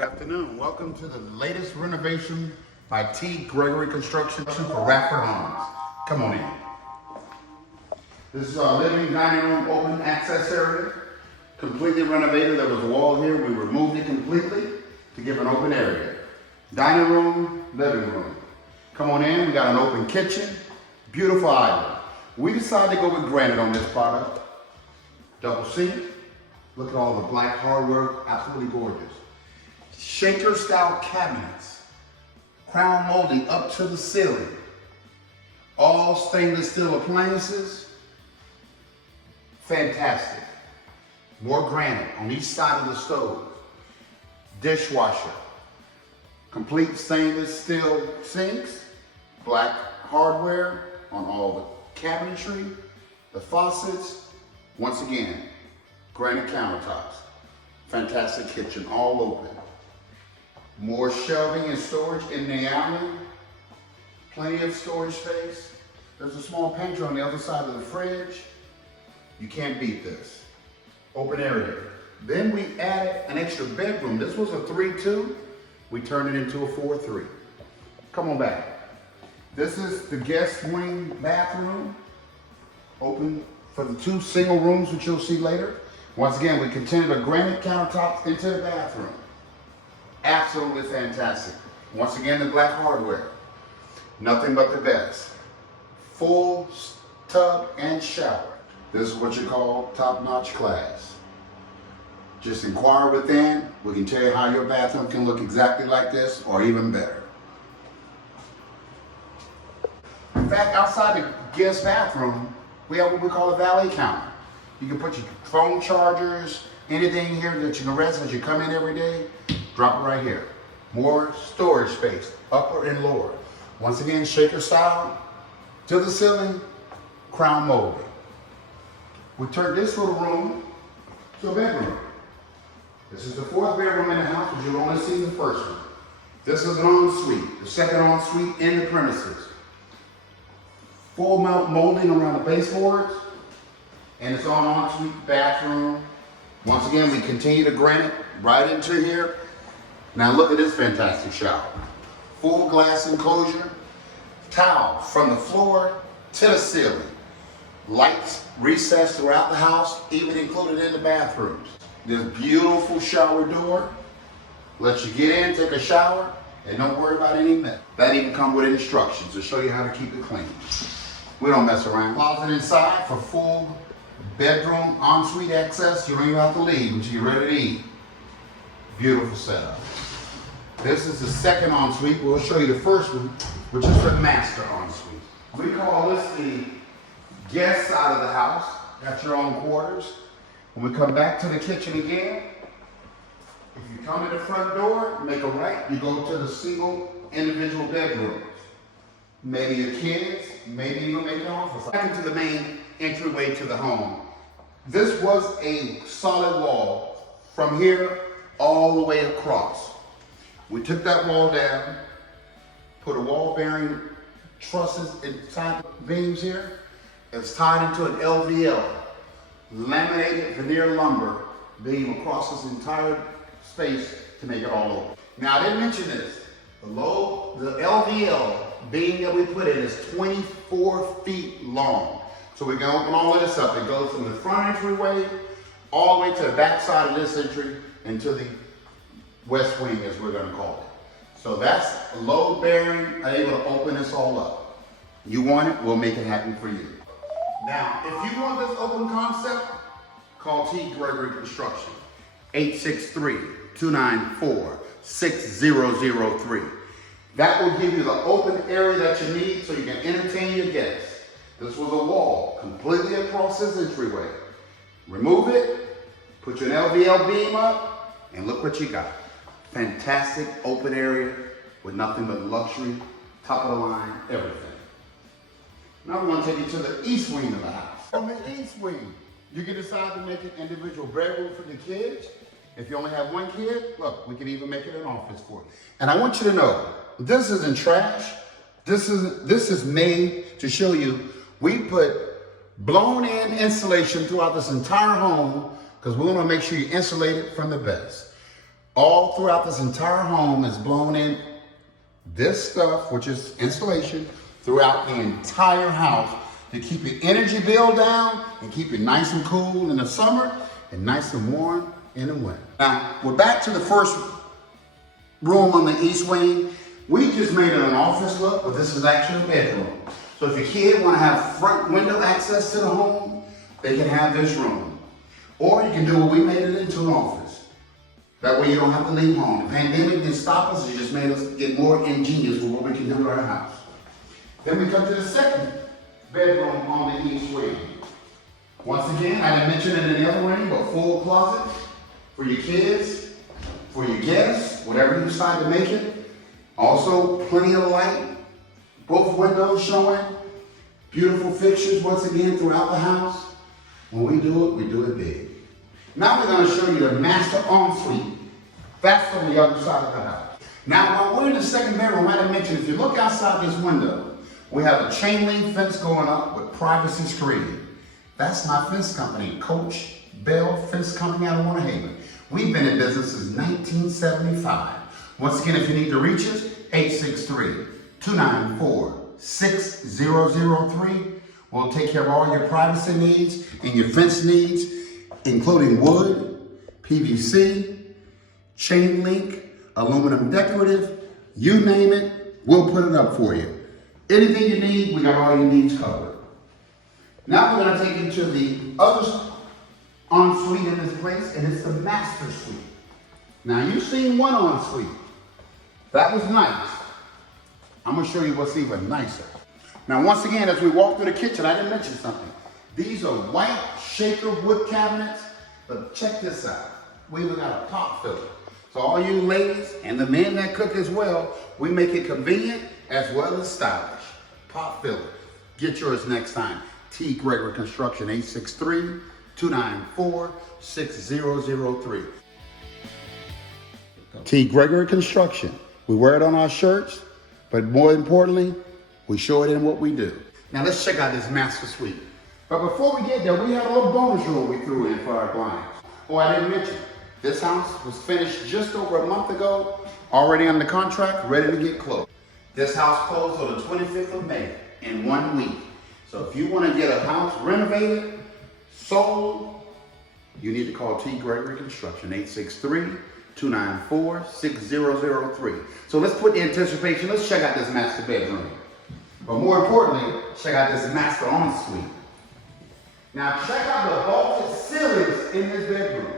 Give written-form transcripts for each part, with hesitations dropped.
Good afternoon. Welcome to the latest renovation by Gregory Construction for Radford Homes. Come on in. This is our living dining room open access area. Completely renovated. There was a wall here. We removed it completely to give an open area. Dining room, living room. Come on in. We got an open kitchen. Beautiful island. We decided to go with granite on this product. Double sink. Look at all the black hardware. Absolutely gorgeous. Shaker style cabinets, crown molding up to the ceiling, all stainless steel appliances, fantastic. More granite on each side of the stove, dishwasher, complete stainless steel sinks, black hardware on all the cabinetry, the faucets, once again, granite countertops, fantastic kitchen, all open. More shelving and storage in the alley. Plenty of storage space. There's a small pantry on the other side of the fridge. You can't beat this. Open area. Then we added an extra bedroom. This was a 3-2. We turned it into a 4-3. Come on back. This is the guest wing bathroom. Open for the 2 single rooms, which you'll see later. Once again, we continued the granite countertops into the bathroom. Absolutely fantastic. Once again, the black hardware. Nothing but the best. Full tub and shower. This is what you call top-notch class. Just inquire within. We can tell you how your bathroom can look exactly like this or even better. In fact, outside the guest bathroom, we have what we call a valet counter. You can put your phone chargers, anything here that you can rest as you come in every day. Drop it right here. More storage space, upper and lower. Once again, shaker style, to the ceiling, crown molding. We turned this little room to a bedroom. This is the 4th bedroom in the house, but you've only seen the first one. This is an ensuite, the second ensuite in the premises. Full mount molding around the baseboards, and it's on ensuite bathroom. Once again, we continue to granite right into here. Now look at this fantastic shower. Full glass enclosure, tile from the floor to the ceiling. Lights recessed throughout the house, even included in the bathrooms. This beautiful shower door lets you get in, take a shower, and don't worry about any mess. That even comes with instructions to show you how to keep it clean. We don't mess around. Closet inside for full bedroom ensuite access. You don't even have to leave until you're ready to eat. Beautiful setup. This is the second ensuite. We'll show you the first one, which is the master ensuite. We call this the guest side of the house. Got your own quarters. When we come back to the kitchen again, if you come in the front door, make a right, you go to the single individual bedrooms. Maybe your kids, maybe even make an office. Back into the main entryway to the home. This was a solid wall from here all the way across. We took that wall down, put a wall bearing trusses inside the beams here. It's tied into an LVL, laminated veneer lumber beam across this entire space to make it all open. Now I didn't mention this. The LVL beam that we put in is 24 feet long. So we can open all of this up. It goes from the front entryway all the way to the back side of this entry and to the west wing, as we're going to call it. So that's load bearing, able to open this all up. You want it, we'll make it happen for you. Now, if you want this open concept, call Gregory Construction, 863-294-6003. That will give you the open area that you need so you can entertain your guests. This was a wall completely across this entryway. Remove it, put your LVL beam up, and look what you got. Fantastic open area with nothing but luxury, top of the line, everything. Now we're going to take you to the east wing of the house. On the east wing, you can decide to make an individual bedroom for the kids. If you only have one kid, look, we can even make it an office for you. And I want you to know, this isn't trash. This is made to show you we put blown in insulation throughout this entire home because we want to make sure you insulate it from the best. All throughout this entire home is blown in this stuff, which is insulation, throughout the entire house to keep your energy bill down and keep it nice and cool in the summer and nice and warm in the winter. Now, we're back to the first room on the east wing. We just made it an office look, but this is actually a bedroom. So if your kid want to have front window access to the home, they can have this room. Or you can do what we made it into, an office. That way you don't have to leave home. The pandemic didn't stop us, it just made us get more ingenious with what we can do to our house. Then we come to the second bedroom on the east wing. Once again, I didn't mention it in the other wing, but full closet for your kids, for your guests, whatever you decide to make it. Also, plenty of light, both windows showing, beautiful fixtures once again throughout the house. When we do it big. Now we're going to show you the master ensuite. That's on the other side of the house. Now, while we're in the second bedroom, I didn't mention, if you look outside this window, we have a chain link fence going up with privacy screening. That's my fence company, Coach Bell Fence Company out of Winter Haven. We've been in business since 1975. Once again, if you need to reach us, 863-294-6003. We'll take care of all your privacy needs and your fence needs, including wood, PVC, chain link, aluminum decorative, you name it, we'll put it up for you. Anything you need, we got all your needs covered. Now we're gonna take you to the other ensuite in this place, and it's the master suite. Now you've seen one ensuite. That was nice. I'm gonna show you what's even nicer. Now once again, as we walk through the kitchen, I didn't mention something. These are white shaker wood cabinets, but check this out. We even got a pop filler. So all you ladies and the men that cook as well, we make it convenient as well as stylish. Pop filler. Get yours next time. T. Gregory Construction, 863-294-6003. T. Gregory Construction. We wear it on our shirts, but more importantly, we show it in what we do. Now let's check out this master suite. But before we get there, we have a little bonus room we threw in for our clients. Oh, I didn't mention, this house was finished just over a month ago, already under contract, ready to get closed. This house closed on the 25th of May in 1 week. So if you want to get a house renovated, sold, you need to call T. Gregory Construction, 863-294-6003. So let's put the anticipation, let's check out this master bedroom. But more importantly, check out this master ensuite. Now check out the vaulted ceilings in this bedroom.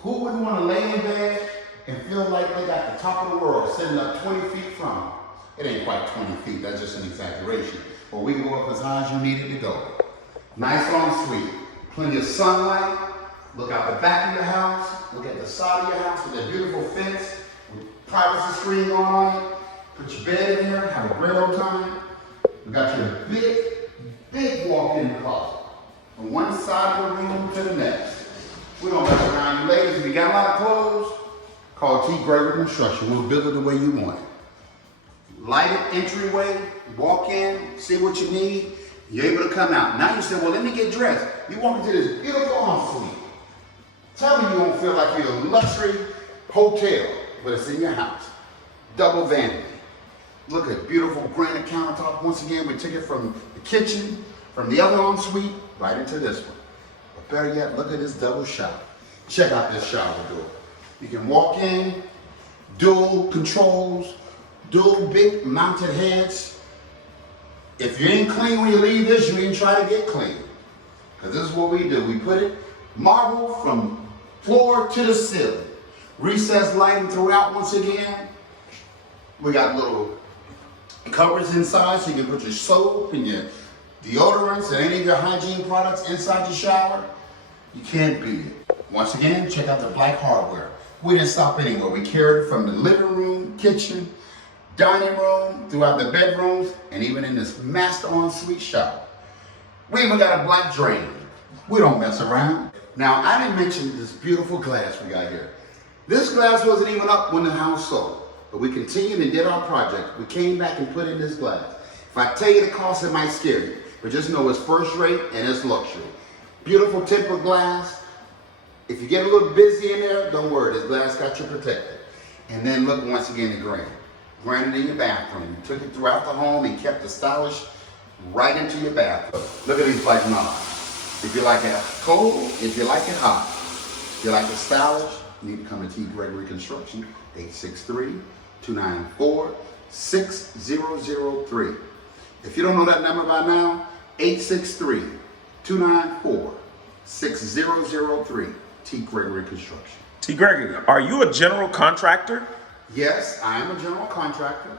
Who wouldn't want to lay in bed and feel like they got the top of the world sitting up 20 feet from them? It ain't quite 20 feet, that's just an exaggeration. But we can go up as high as you need it to go. Nice ensuite, plenty of sunlight. Look out the back of your house, look at the side of your house with that beautiful fence with privacy screen on it. Put your bed in there, have a great old time. We got your big walk-in closet. From one side of the room to the next. We don't mess around, you ladies. If you got a lot of clothes, call T. Gregory Construction. We'll build it the way you want it. Lighted entryway, walk in, see what you need. You're able to come out. Now you say, well, let me get dressed. You walk into this beautiful ensuite. Tell me you won't feel like you're in a luxury hotel, but it's in your house. Double vanity. Look at beautiful granite countertop. Once again, we took it from the kitchen, from the other ensuite, right into this one. But better yet, look at this double shower. Check out this shower door. You can walk in, dual controls, dual big mounted heads. If you ain't clean when you leave this, you ain't try to get clean. Because this is what we do. We put it marble from floor to the ceiling. Recessed lighting throughout once again. We got little covers inside so you can put your soap and your deodorants and any of your hygiene products inside your shower. You can't beat it. Once again, check out the black hardware. We didn't stop anywhere. We carried it from the living room, kitchen, dining room, throughout the bedrooms, and even in this master ensuite shower. We even got a black drain. We don't mess around. Now, I didn't mention this beautiful glass we got here. This glass wasn't even up when the house sold, but we continued and did our project. We came back and put in this glass. If I tell you the cost, it might scare you, but just know it's first rate and it's luxury. Beautiful tempered glass, If you get a little busy in there, don't worry, this glass got you protected. And then look once again at granite. Granite in your bathroom. You took it throughout the home and kept the stylish right into your bathroom. Look at these black knobs. If you like it cold, if you like it hot, if you like it stylish, you need to come to T. Gregory Construction, 863-294-6003. If you don't know that number by now, 863-294-6003, T. Gregory Construction. T. Gregory, are you a general contractor? Yes, I am a general contractor.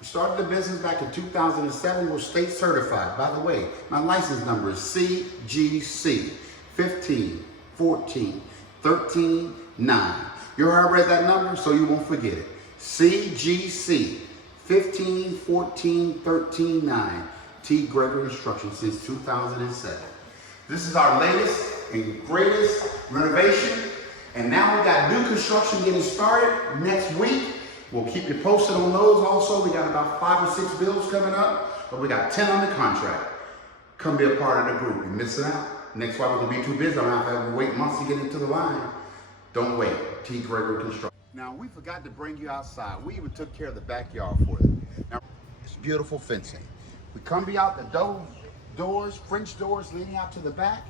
We started the business back in 2007. We're state certified. By the way, my license number is TGC 1514139. You heard I read that number, so you won't forget it. CGC 1514139. T. Gregory Construction since 2007. This is our latest and greatest renovation. And now we got new construction getting started next week. We'll keep you posted on those also. We got about 5 or 6 bills coming up, but we got 10 on the contract. Come be a part of the group. You're missing out. Next while we're gonna be too busy. I'm gonna have to wait months to get into the line. Don't wait. T. Gregory Construction. Now we forgot to bring you outside. We even took care of the backyard for you. Now it's beautiful fencing. We come be out the doors, French doors leading out to the back.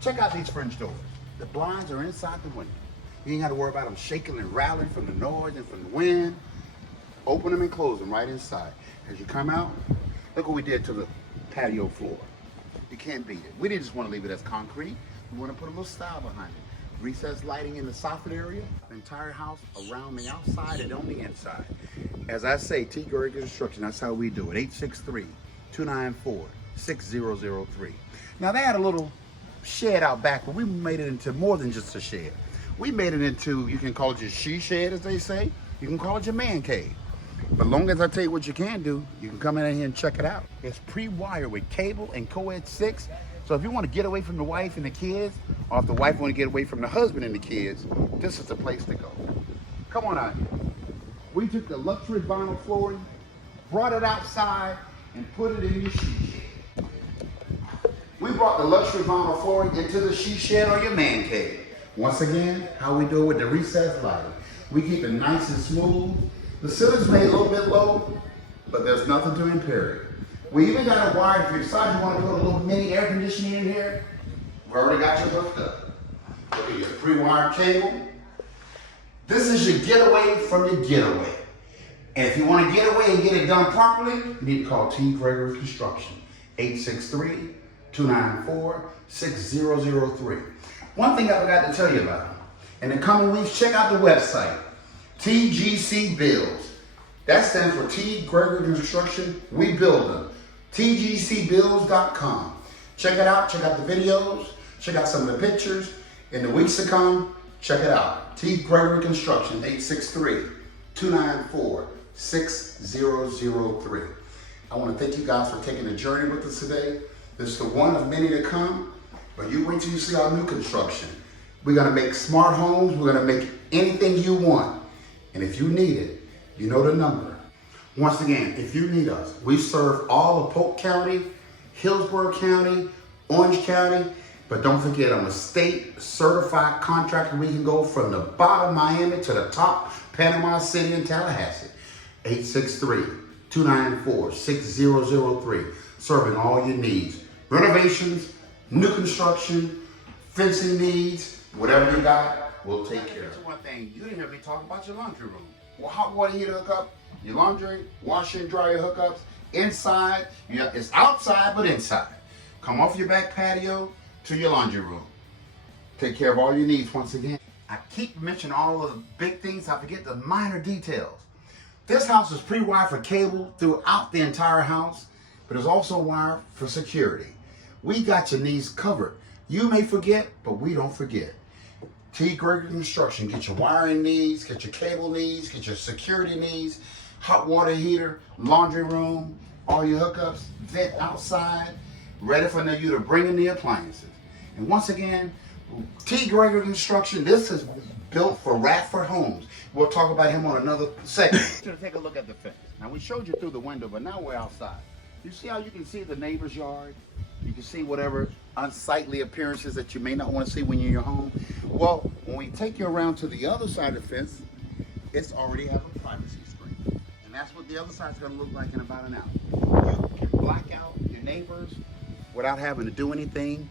Check out these French doors. The blinds are inside the window. You ain't got to worry about them shaking and rattling from the noise and from the wind. Open them and close them right inside. As you come out, look what we did to the patio floor. You can't beat it. We didn't just want to leave it as concrete. We want to put a little style behind it. Recessed lighting in the soffit area. The entire house around the outside and on the inside. As I say, T. Gregory Construction, that's how we do it. 863-294-6003. Now they had a little shed out back, but we made it into more than just a shed. We made it into, you can call it your she shed, as they say. You can call it your man cave. But long as I tell you what you can do, you can come in here and check it out. It's pre-wired with cable and co-ed 6. So if you want to get away from the wife and the kids, or if the wife want to get away from the husband and the kids, this is the place to go. Come on out here. We took the luxury vinyl flooring, brought it outside, and put it in your she shed. We brought the luxury vinyl flooring into the she shed or your man cave. Once again, how we do it with the recessed lighting. We keep it nice and smooth. The ceiling's made a little bit low, but there's nothing to impair it. We even got a wire, if you decide you want to put a little mini air conditioning in here, we've already got you hooked up. Look at your pre-wired cable. This is your getaway from your getaway. And if you want to get away and get it done properly, you need to call T. Gregory Construction, 863-294-6003. One thing I forgot to tell you about. In the coming weeks, check out the website, TGC Builds. That stands for T. Gregory Construction. We build them. TGCbuilds.com. Check it out. Check out the videos. Check out some of the pictures. In the weeks to come, check it out. T. Gregory Construction, 863-294-6003. I want to thank you guys for taking the journey with us today. This is the one of many to come, but you wait till you see our new construction. We're going to make smart homes. We're going to make anything you want. And if you need it, you know the number. Once again, if you need us, we serve all of Polk County, Hillsborough County, Orange County, but don't forget, I'm a state certified contractor. We can go from the bottom of Miami to the top, Panama City and Tallahassee. 863-294-6003. Serving all your needs. Renovations, new construction, fencing needs, whatever you got, we'll take care of it. One thing, you didn't hear me talk about your laundry room. Well, hot water heater hookup, your laundry, washer and dryer hookups, inside, it's outside but inside. Come off your back patio to your laundry room. Take care of all your needs once again. I keep mentioning all of the big things, I forget the minor details. This house is pre-wired for cable throughout the entire house, but it's also wired for security. We got your needs covered. You may forget, but we don't forget. T. Gregory Construction, get your wiring needs, get your cable needs, get your security needs, hot water heater, laundry room, all your hookups, vent outside, ready for you to bring in the appliances. And once again, T. Gregory Construction, this is built for Radford homes. We'll talk about him on another segment. To take a look at the fence. Now we showed you through the window, but now we're outside. You see how you can see the neighbor's yard? You can see whatever unsightly appearances that you may not want to see when you're in your home. Well, when we take you around to the other side of the fence, it's already have a privacy screen. And that's what the other side's gonna look like in about an hour. You can black out your neighbors without having to do anything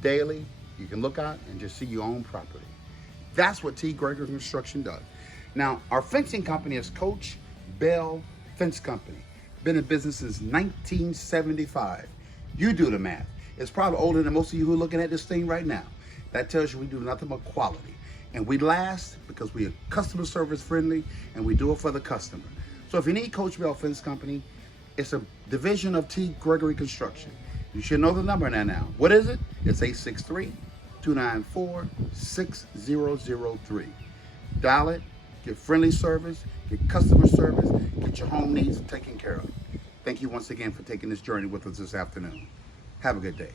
daily. You can look out and just see your own property. That's what T. Gregory Construction does. Now, our fencing company is Coach Bell Fence Company. Been in business since 1975. You do the math. It's probably older than most of you who are looking at this thing right now. That tells you we do nothing but quality. And we last because we are customer service friendly and we do it for the customer. So if you need Coach Bell Fence Company, it's a division of T. Gregory Construction. You should know the number now. What is it? It's 863-294-6003. Dial it, get friendly service, get customer service, get your home needs taken care of. Thank you once again for taking this journey with us this afternoon. Have a good day.